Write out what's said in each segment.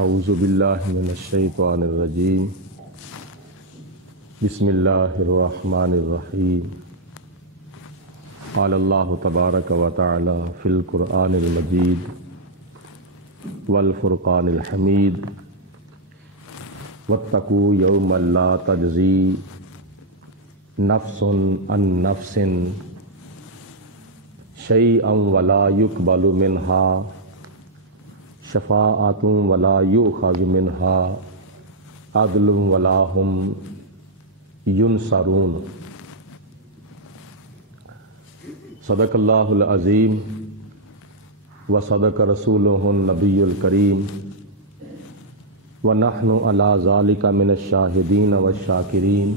اعوذ باللہ من الشیطان الرجیم بسم اللہ الرحمن الرحیم قال اللہ تبارک و تعالی فی القرآن المجید والفرقان الحمید واتقوا یوما لا تجزی نفس عن نفس شیئا ولا یقبل منها شفاعۃ ولا یؤخذ منها عدل ولا هم ینصرون۔ صدق اللہ العظیم وصدق رسولہ النبی الکریم ونحن علی ذلک من الشاہدین والشاکرین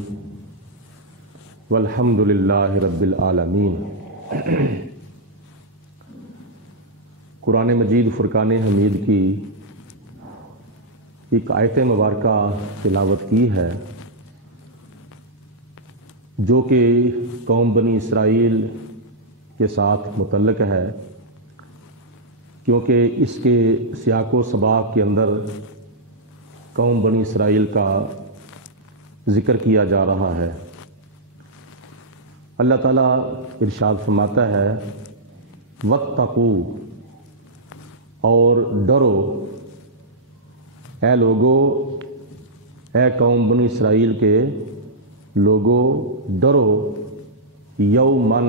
والحمد للہ رب العالمین۔ قرآن مجید فرقان حمید کی ایک آیت مبارکہ تلاوت کی ہے جو کہ قوم بنی اسرائیل کے ساتھ متعلق ہے، کیونکہ اس کے سیاق و سباق کے اندر قوم بنی اسرائیل کا ذکر کیا جا رہا ہے۔ اللہ تعالیٰ ارشاد فرماتا ہے واتقوا، اور ڈرو اے لوگو، اے قوم بنی اسرائیل کے لوگو ڈرو، یومن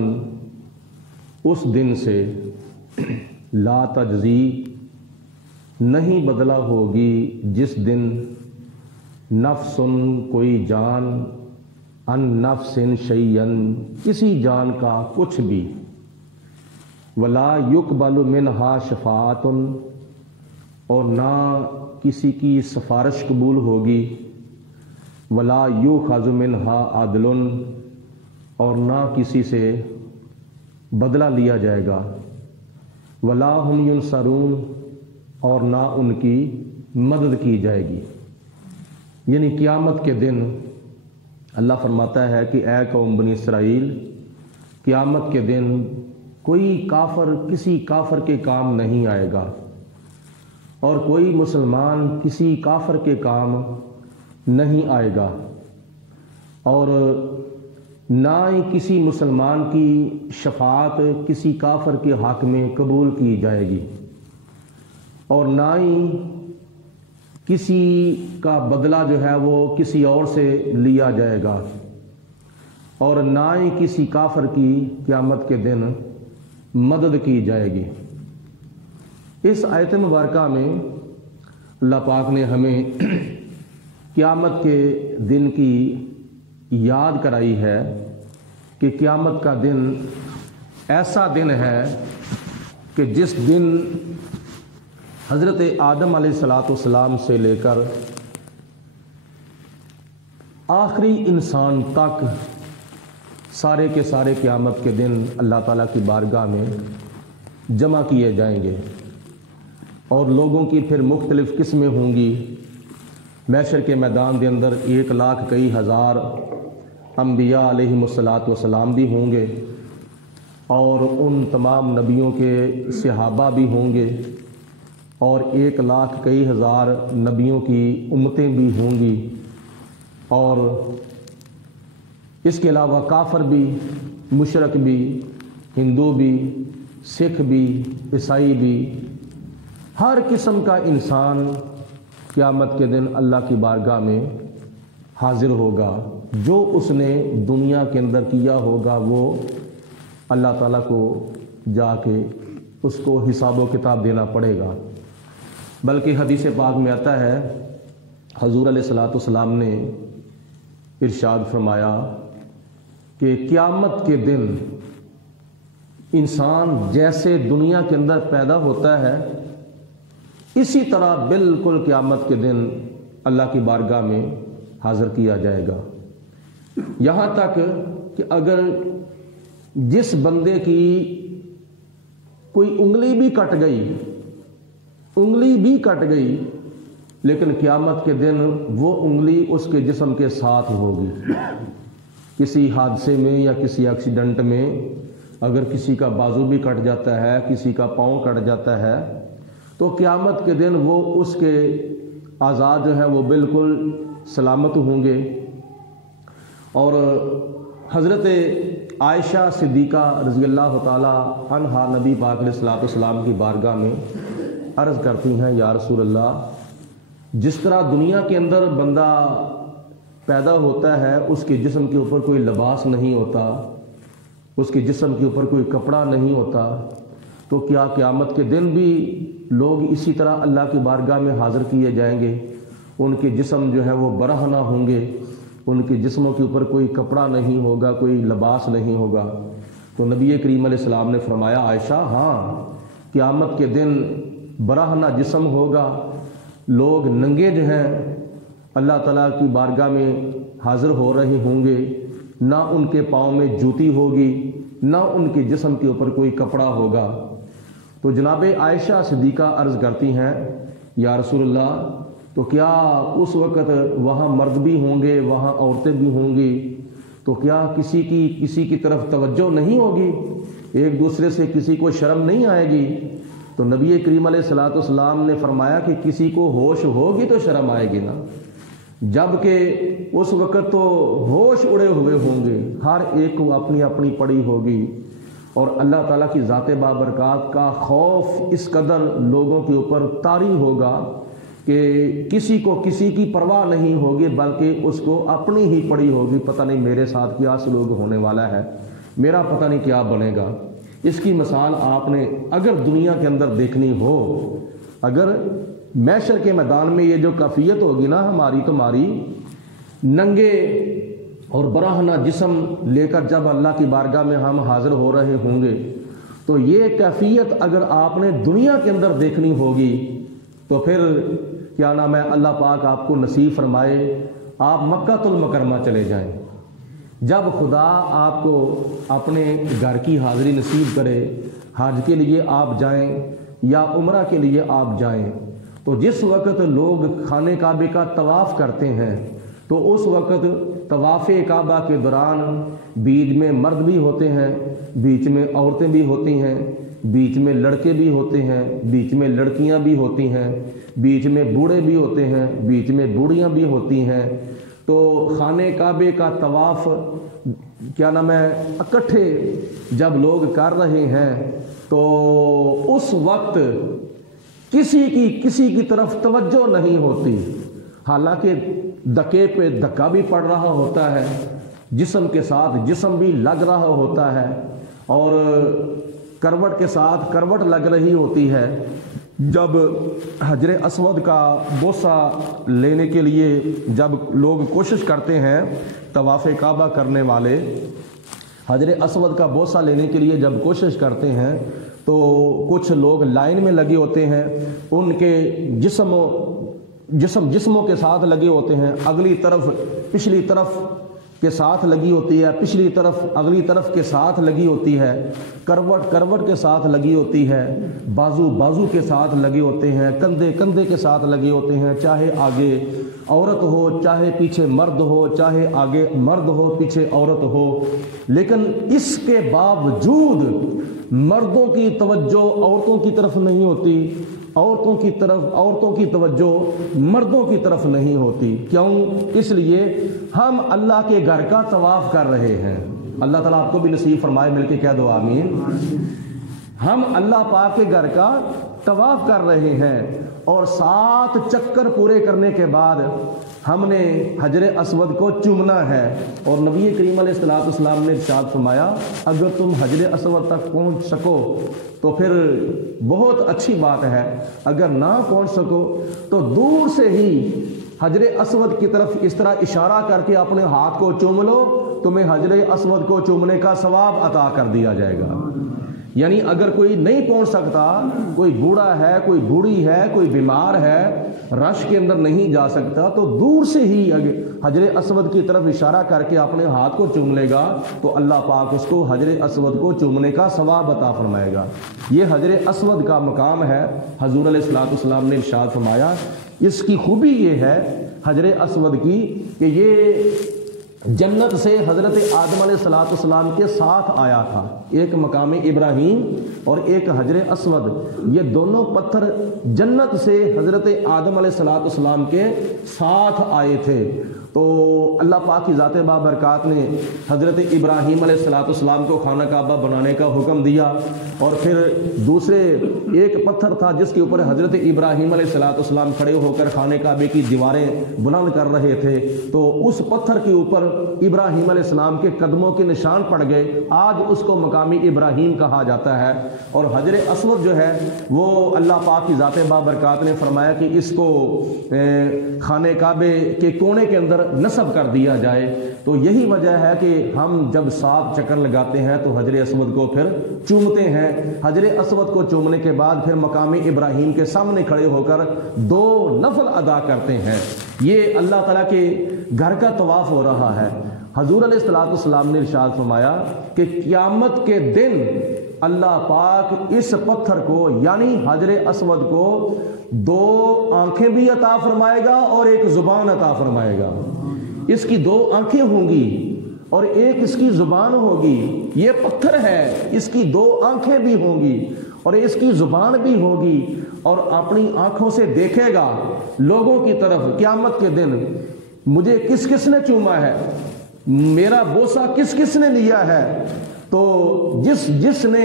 اس دن سے، لا تجزی نہیں بدلہ ہوگی جس دن، نفس کوئی جان، ان نفس شیئن کسی جان کا کچھ بھی، ولا یقبل منہا شفاعۃ اور نہ کسی کی سفارش قبول ہوگی، ولا یؤخذ منہا عدل اور نہ کسی سے بدلہ لیا جائے گا، ولا هم ینصرون اور نہ ان کی مدد کی جائے گی۔ یعنی قیامت کے دن اللہ فرماتا ہے کہ اے قوم بنی اسرائیل، قیامت کے دن کوئی کافر کسی کافر کے کام نہیں آئے گا، اور کوئی مسلمان کسی کافر کے کام نہیں آئے گا، اور نہ ہی کسی مسلمان کی شفاعت کسی کافر کے حق میں قبول کی جائے گی، اور نہ ہی کسی کا بدلہ جو ہے وہ کسی اور سے لیا جائے گا، اور نہ ہی کسی کافر کی قیامت کے دن مدد کی جائے گی۔ اس آیت مبارکہ میں اللہ پاک نے ہمیں قیامت کے دن کی یاد کرائی ہے کہ قیامت کا دن ایسا دن ہے کہ جس دن حضرت آدم علیہ السلام سے لے کر آخری انسان تک سارے کے سارے قیامت کے دن اللہ تعالیٰ کی بارگاہ میں جمع کیے جائیں گے، اور لوگوں کی پھر مختلف قسمیں ہوں گی۔ محشر کے میدان کے اندر 1,01,000 انبیاء علیہم الصلاۃ بھی ہوں گے، اور ان تمام نبیوں کے صحابہ بھی ہوں گے، اور 1,01,000 نبیوں کی امتیں بھی ہوں گی، اور اس کے علاوہ کافر بھی، مشرک بھی، ہندو بھی، سکھ بھی، عیسائی بھی، ہر قسم کا انسان قیامت کے دن اللہ کی بارگاہ میں حاضر ہوگا۔ جو اس نے دنیا کے اندر کیا ہوگا وہ اللہ تعالیٰ کو جا کے اس کو حساب و کتاب دینا پڑے گا۔ بلکہ حدیث پاک میں آتا ہے، حضور علیہ الصلوۃ نے ارشاد فرمایا کہ قیامت کے دن انسان جیسے دنیا کے اندر پیدا ہوتا ہے، اسی طرح بالکل قیامت کے دن اللہ کی بارگاہ میں حاضر کیا جائے گا۔ یہاں تک کہ اگر جس بندے کی کوئی انگلی بھی کٹ گئی لیکن قیامت کے دن وہ انگلی اس کے جسم کے ساتھ ہوگی، کسی حادثے میں یا کسی ایکسیڈنٹ میں اگر کسی کا بازو بھی کٹ جاتا ہے، کسی کا پاؤں کٹ جاتا ہے، تو قیامت کے دن وہ اس کے آزاد جو ہیں وہ بالکل سلامت ہوں گے۔ اور حضرت عائشہ صدیقہ رضی اللہ تعالی عنہا نبی پاک علیہ الصلوۃ والسلام کی بارگاہ میں عرض کرتی ہیں، یا رسول اللہ، جس طرح دنیا کے اندر بندہ پیدا ہوتا ہے، اس کے جسم کے اوپر کوئی لباس نہیں ہوتا، اس کے جسم کے اوپر کوئی کپڑا نہیں ہوتا، تو کیا قیامت کے دن بھی لوگ اسی طرح اللہ کی بارگاہ میں حاضر کیے جائیں گے؟ ان کے جسم جو ہے وہ برہنہ ہوں گے، ان کے جسموں کے اوپر کوئی کپڑا نہیں ہوگا، کوئی لباس نہیں ہوگا۔ تو نبی کریم علیہ السلام نے فرمایا، عائشہ، ہاں، قیامت کے دن برہنہ جسم ہوگا، لوگ ننگے جو ہیں اللہ تعالیٰ کی بارگاہ میں حاضر ہو رہے ہوں گے، نہ ان کے پاؤں میں جوتی ہوگی، نہ ان کے جسم کے اوپر کوئی کپڑا ہوگا۔ تو جناب عائشہ صدیقہ عرض کرتی ہیں، یا رسول اللہ، تو کیا اس وقت وہاں مرد بھی ہوں گے، وہاں عورتیں بھی ہوں گی، تو کیا کسی کی طرف توجہ نہیں ہوگی، ایک دوسرے سے کسی کو شرم نہیں آئے گی؟ تو نبی کریم علیہ الصلوۃ والسلام نے فرمایا کہ کسی کو ہوش ہوگی تو شرم آئے گی نا، جبکہ اس وقت تو ہوش اڑے ہوئے ہوں گے، ہر ایک کو اپنی اپنی پڑی ہوگی، اور اللہ تعالیٰ کی ذات بابرکات کا خوف اس قدر لوگوں کے اوپر طاری ہوگا کہ کسی کو کسی کی پرواہ نہیں ہوگی، بلکہ اس کو اپنی ہی پڑی ہوگی، پتہ نہیں میرے ساتھ کیا سلوک ہونے والا ہے، میرا پتہ نہیں کیا بنے گا۔ اس کی مثال آپ نے اگر دنیا کے اندر دیکھنی ہو، اگر محشر کے میدان میں یہ جو کیفیت ہوگی نا ہماری تمہاری، ننگے اور برہنہ جسم لے کر جب اللہ کی بارگاہ میں ہم حاضر ہو رہے ہوں گے، تو یہ کیفیت اگر آپ نے دنیا کے اندر دیکھنی ہوگی تو پھر کیا نام ہے، اللہ پاک آپ کو نصیب فرمائے آپ مکہ المکرمہ چلے جائیں، جب خدا آپ کو اپنے گھر کی حاضری نصیب کرے، حج کے لیے آپ جائیں یا عمرہ کے لیے آپ جائیں، تو جس وقت لوگ خانہ کعبے کا طواف کرتے ہیں تو اس وقت طواف کعبہ کے دوران بیچ میں مرد بھی ہوتے ہیں، بیچ میں عورتیں بھی ہوتی ہیں، بیچ میں لڑکے بھی ہوتے ہیں، بیچ میں لڑکیاں بھی ہوتی ہیں، بیچ میں بوڑھے بھی ہوتے ہیں، بیچ میں بوڑھیاں بھی ہوتی ہیں۔ تو خانہ کعبے کا طواف کیا نام ہے اکٹھے جب لوگ کر رہے ہیں تو اس وقت کسی کی طرف توجہ نہیں ہوتی، حالانکہ دھکے پہ دھکا بھی پڑ رہا ہوتا ہے، جسم کے ساتھ جسم بھی لگ رہا ہوتا ہے، اور کروٹ کے ساتھ کروٹ لگ رہی ہوتی ہے۔ جب حجر اسود کا بوسہ لینے کے لیے جب لوگ کوشش کرتے ہیں، طواف کعبہ کرنے والے حجر اسود کا بوسہ لینے کے لیے جب کوشش کرتے ہیں تو کچھ لوگ لائن میں لگے ہوتے ہیں، ان کے جسموں کے ساتھ لگے ہوتے ہیں، اگلی طرف پچھلی طرف کے ساتھ لگی ہوتی ہے، پچھلی طرف اگلی طرف کے ساتھ لگی ہوتی ہے، کروٹ کے ساتھ لگی ہوتی ہے، بازو کے ساتھ لگے ہوتے ہیں، کندھے کے ساتھ لگے ہوتے ہیں، چاہے آگے عورت ہو، چاہے پیچھے مرد ہو، چاہے آگے مرد ہو پیچھے عورت ہو، لیکن اس کے باوجود مردوں کی توجہ عورتوں کی طرف نہیں ہوتی، عورتوں کی توجہ مردوں کی طرف نہیں ہوتی۔ کیوں؟ اس لیے ہم اللہ کے گھر کا طواف کر رہے ہیں۔ اللہ تعالیٰ آپ کو بھی نصیب فرمائے، مل کے کہہ دو آمین۔ ہم اللہ پاک کے گھر کا طواف کر رہے ہیں، اور 7 چکر پورے کرنے کے بعد ہم نے حجر اسود کو چومنا ہے، اور نبی کریم علیہ الصلوۃ والسلام نے ارشاد فرمایا اگر تم حجر اسود تک پہنچ سکو تو پھر بہت اچھی بات ہے، اگر نہ پہنچ سکو تو دور سے ہی حجر اسود کی طرف اس طرح اشارہ کر کے اپنے ہاتھ کو چوم لو، تمہیں حجر اسود کو چومنے کا ثواب عطا کر دیا جائے گا۔ یعنی اگر کوئی نہیں پہنچ سکتا، کوئی بوڑھا ہے، کوئی بوڑھی ہے، کوئی بیمار ہے، رش کے اندر نہیں جا سکتا، تو دور سے ہی حجر اسود کی طرف اشارہ کر کے اپنے ہاتھ کو چوم لے گا تو اللہ پاک اس کو حجر اسود کو چومنے کا ثواب عطا فرمائے گا۔ یہ حجر اسود کا مقام ہے۔ حضور علیہ الصلوۃ والسلام نے ارشاد فرمایا، اس کی خوبی یہ ہے حجر اسود کی کہ یہ جنت سے حضرت آدم علیہ السلام کے ساتھ آیا تھا، ایک مقام ابراہیم اور ایک حجر اسود، یہ دونوں پتھر جنت سے حضرت آدم علیہ السلام کے ساتھ آئے تھے۔ تو اللہ پاک کی ذات بابرکات نے حضرت ابراہیم علیہ السلام کو خانہ کعبہ بنانے کا حکم دیا، اور پھر دوسرے ایک پتھر تھا جس کے اوپر حضرت ابراہیم علیہ السلام کھڑے ہو کر خانہ کعبے کی دیواریں بلند کر رہے تھے، تو اس پتھر کے اوپر ابراہیم علیہ السلام کے قدموں کے نشان پڑ گئے، آج اس کو مقامی ابراہیم کہا جاتا ہے۔ اور حجر اسود جو ہے وہ اللہ پاک کی ذات بابرکات نے فرمایا کہ اس کو خانہ کعبے کے کونے کے اندر نصب کر دیا جائے، تو یہی وجہ ہے کہ ہم جب 7 چکر لگاتے ہیں تو حجر اسود کو پھر چومتے ہیں، حجر اسود کو چومنے کے بعد پھر مقام ابراہیم کے سامنے کھڑے ہو کر 2 نفل ادا کرتے ہیں۔ یہ اللہ تعالیٰ کے گھر کا طواف ہو رہا ہے۔ حضور علیہ السلام نے ارشاد فرمایا کہ قیامت کے دن اللہ پاک اس پتھر کو یعنی حجر اسود کو 2 آنکھیں بھی عطا فرمائے گا اور ایک زبان عطا فرمائے گا۔ اس کی 2 آنکھیں ہوں گی اور ایک اس کی زبان ہوگی، یہ پتھر ہے، اس کی 2 آنکھیں بھی ہوں گی اور اس کی زبان بھی ہوگی، اور اپنی آنکھوں سے دیکھے گا لوگوں کی طرف قیامت کے دن، مجھے کس کس نے چوما ہے، میرا بوسہ کس کس نے لیا ہے۔ تو جس نے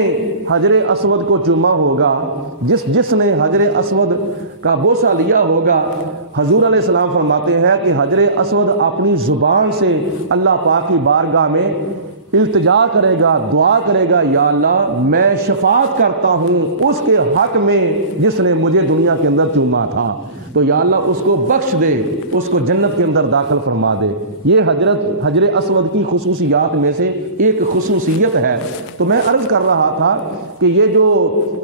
حجر اسود کو چوما ہوگا، جس نے حجر اسود کا بوسہ لیا ہوگا، حضور علیہ السلام فرماتے ہیں کہ حجر اسود اپنی زبان سے اللہ پاک کی بارگاہ میں التجا کرے گا، دعا کرے گا، یا اللہ میں شفاعت کرتا ہوں اس کے حق میں جس نے مجھے دنیا کے اندر چوما تھا، تو یا اللہ اس کو بخش دے، اس کو جنت کے اندر داخل فرما دے۔ یہ حجر اسود کی خصوصیات میں سے ایک خصوصیت ہے۔ تو میں عرض کر رہا تھا کہ یہ جو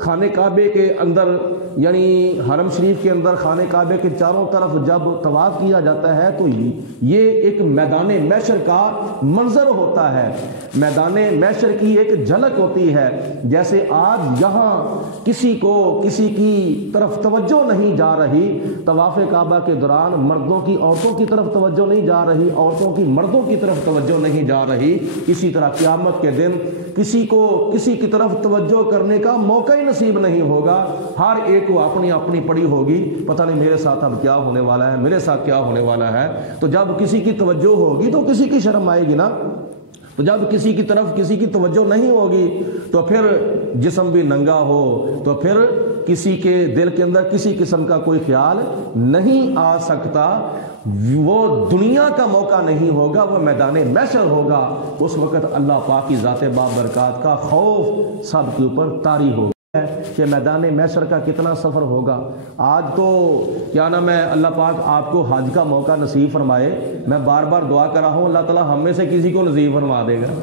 خانہ کعبے کے اندر یعنی حرم شریف کے اندر خانہ کعبے کے چاروں طرف جب طواف کیا جاتا ہے تو یہ ایک میدان محشر کا منظر ہوتا ہے، میدان محشر کی ایک جھلک ہوتی ہے۔ جیسے آج یہاں کسی کی طرف توجہ نہیں جا رہی، طواف کعبہ کے دوران مردوں کی عورتوں کی طرف توجہ نہیں جا رہی، عورتوں کی مردوں کی طرف توجہ نہیں جا رہی، اسی طرح قیامت کے دن کسی کو کسی کی طرف توجہ کرنے کا موقع ہی نصیب نہیں ہوگا، ہر ایک کو اپنی اپنی پڑی ہوگی، پتہ نہیں میرے ساتھ اب کیا ہونے والا ہے، میرے ساتھ کیا ہونے والا ہے۔ تو جب کسی کی توجہ ہوگی تو کسی کی شرم آئے گی نا، تو جب کسی کی طرف کسی کی توجہ نہیں ہوگی تو پھر جسم بھی ننگا ہو تو پھر کسی کے دل کے اندر کسی قسم کا کوئی خیال نہیں آ سکتا، وہ دنیا کا موقع نہیں ہوگا، وہ میدان محشر ہوگا، اس وقت اللہ پاک کی ذات بابرکات کا خوف سب کے اوپر طاری ہوگا کہ میدان محشر کا کتنا سفر ہوگا۔ آج تو کیا نام ہے، اللہ پاک آپ کو حج کا موقع نصیب فرمائے، میں بار بار دعا کر رہا ہوں اللہ تعالیٰ ہم میں سے کسی کو نصیب فرما دے گا۔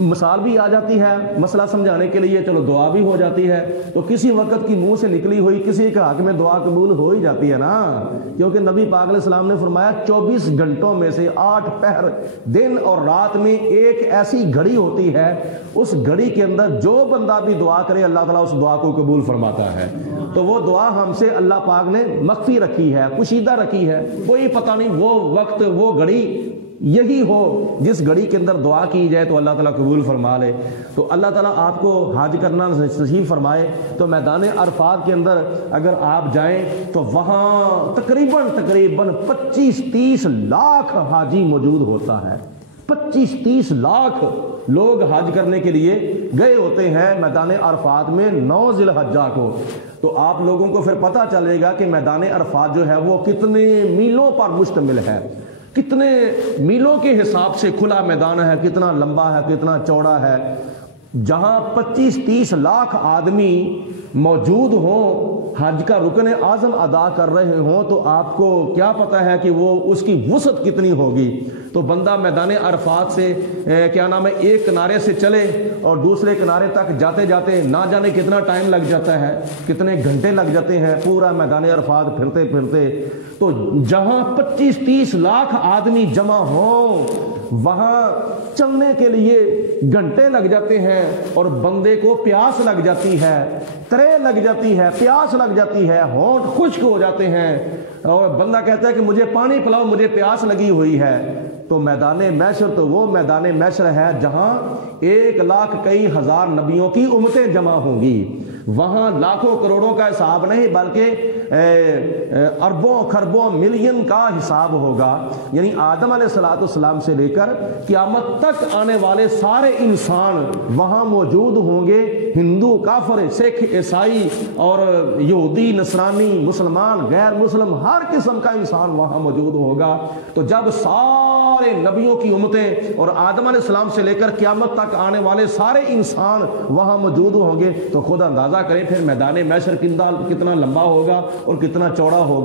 مثال بھی آ جاتی ہے مسئلہ سمجھانے کے لیے، چلو دعا بھی ہو جاتی ہے، تو کسی وقت کی منہ سے نکلی ہوئی کسی کے حق میں دعا قبول ہو ہی جاتی ہے نا، کیونکہ نبی پاک علیہ السلام نے فرمایا 24 گھنٹوں میں سے 8 پہر دن اور رات میں ایک ایسی گھڑی ہوتی ہے، اس گھڑی کے اندر جو بندہ بھی دعا کرے اللہ تعالیٰ اس دعا کو قبول فرماتا ہے۔ تو وہ دعا ہم سے اللہ پاک نے مخفی رکھی ہے، پوشیدہ رکھی ہے، کوئی پتہ نہیں وہ وقت وہ گھڑی یہی ہو جس گھڑی کے اندر دعا کی جائے تو اللہ تعالیٰ قبول فرما لے۔ تو اللہ تعالیٰ آپ کو حج کرنا نصیب فرمائے۔ تو میدان عرفات کے اندر اگر آپ جائیں تو وہاں تقریباً 25-30 لاکھ حاجی موجود ہوتا ہے، 25-30 لاکھ لوگ حج کرنے کے لیے گئے ہوتے ہیں میدان عرفات میں 9 ذی الحجہ کو۔ تو آپ لوگوں کو پھر پتہ چلے گا کہ میدان عرفات جو ہے وہ کتنے میلوں پر مشتمل ہے، کتنے میلوں کے حساب سے کھلا میدان ہے، کتنا لمبا ہے، کتنا چوڑا ہے۔ جہاں 25-30 لاکھ آدمی موجود ہوں، حج کا رکن اعظم ادا کر رہے ہوں، تو آپ کو کیا پتہ ہے کہ وہ اس کی وسعت کتنی ہوگی۔ تو بندہ میدان عرفات سے کیا نام ہے ایک کنارے سے چلے اور دوسرے کنارے تک جاتے جاتے نہ جانے کتنا ٹائم لگ جاتا ہے، کتنے گھنٹے لگ جاتے ہیں پورا میدان عرفات پھرتے پھرتے۔ تو جہاں 25-30 لاکھ آدمی جمع ہوں وہاں چلنے کے لیے گھنٹے لگ جاتے ہیں، اور بندے کو پیاس لگ جاتی ہے، ترے لگ جاتی ہے، پیاس لگ جاتی ہے، ہونٹ خشک ہو جاتے ہیں، اور بندہ کہتا ہے کہ مجھے پانی پلاؤ، مجھے پیاس لگی ہوئی ہے۔ تو میدان محشر تو وہ میدان محشر ہے جہاں 1,00,000 کئی ہزار نبیوں کی امتیں جمع ہوں گی. وہاں لاکھوں کروڑوں کا حساب نہیں بلکہ اربوں خربوں ملین کا حساب ہوگا. یعنی آدم علیہ السلام سے لے کر قیامت تک آنے والے سارے انسان وہاں موجود ہوں گے. ہندو، کافر، سکھ، عیسائی اور یہودی، نصرانی، مسلمان، غیر مسلم، ہر قسم کا انسان وہاں موجود ہوگا. تو جب سارے نبیوں کی امتیں اور آدم علیہ السلام سے لے کر قیامت تک آنے والے سارے انسان وہاں موجود ہوں گے تو خود اندازہ کریں پھر میدان محشر کتنا لمبا ہوگا اور کتنا چوڑا ہوگا.